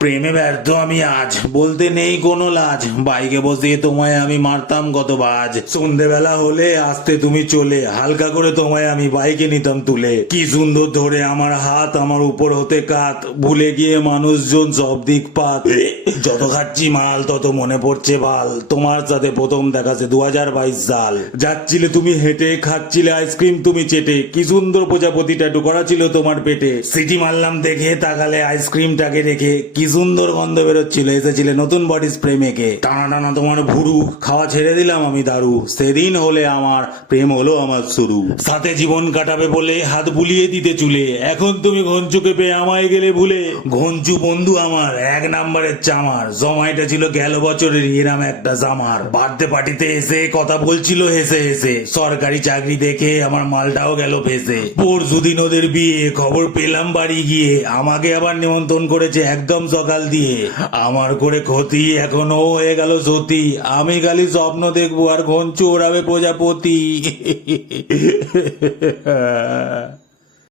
প্রেমে ব্যর্থ আমি আজ, বলতে নেই কোনো লাজ। বাইকে বসিয়ে তোমায় আমি মারতাম কত বাজ। সন্ধেবেলা হলে আসতে তুমি চলে, হালকা করে তোমায় আমি বাইকে নিতাম তুলে। কি সুন্দর ধরে আমার হাত, আমার উপর হতে কাত, ভুলে গিয়ে মানুষজন সব দিক পাত। যত খাচ্ছি মাল তত মনে পড়ছে ভাল, তোমার সাথে প্রথম দেখা সে 2022 সাল। যাচ্ছিলে তুমি হেঁটে, খাচ্ছিলে আইসক্রিম তুমি চেটে, কি সুন্দর প্রজাপতি ট্যাটু করা ছিল তোমার পেটে। সিটি মারলাম দেখে তাকালে আইসক্রিমটাকে রেখে, কি সুন্দর গন্ধ বেরোচ্ছিল, এসেছিলে নতুন বডি স্প্রে মেখে। টানা টানা তোমার ভুরু, খাওয়া ছেড়ে দিলাম আমি দারু। সেদিন হলে আমার প্রেম হলো আমার শুরু। সাথে জীবন কাটাবে বলে হাত বুলিয়ে দিতে চুলে, এখন তুমি ঘঞ্চুকে পেয়ে আমায় গেলে ভুলে। ঘঞ্চু বন্ধু আমার এক নাম্বারের চামার, সময়টা ছিল গেল বছরের এরাম একটা জামার। বার্থডে পার্টিতে এসে কথা বলছিল হেসে হেসে, সরকারি চাকরি দেখে আমার মালটাও গেল ফেসে। পরশুদিন ওদের বিয়ে, খবর পেলাম বাড়ি গিয়ে, আমাকে আবার নিমন্ত্রণ করেছে একদম সকাল দিয়ে। আমার করে ক্ষতি এখনো হয়ে গেল সতী, আমি খালি স্বপ্ন দেখবো আর ঘঞ্চু ওড়াবে প্রজাপতি।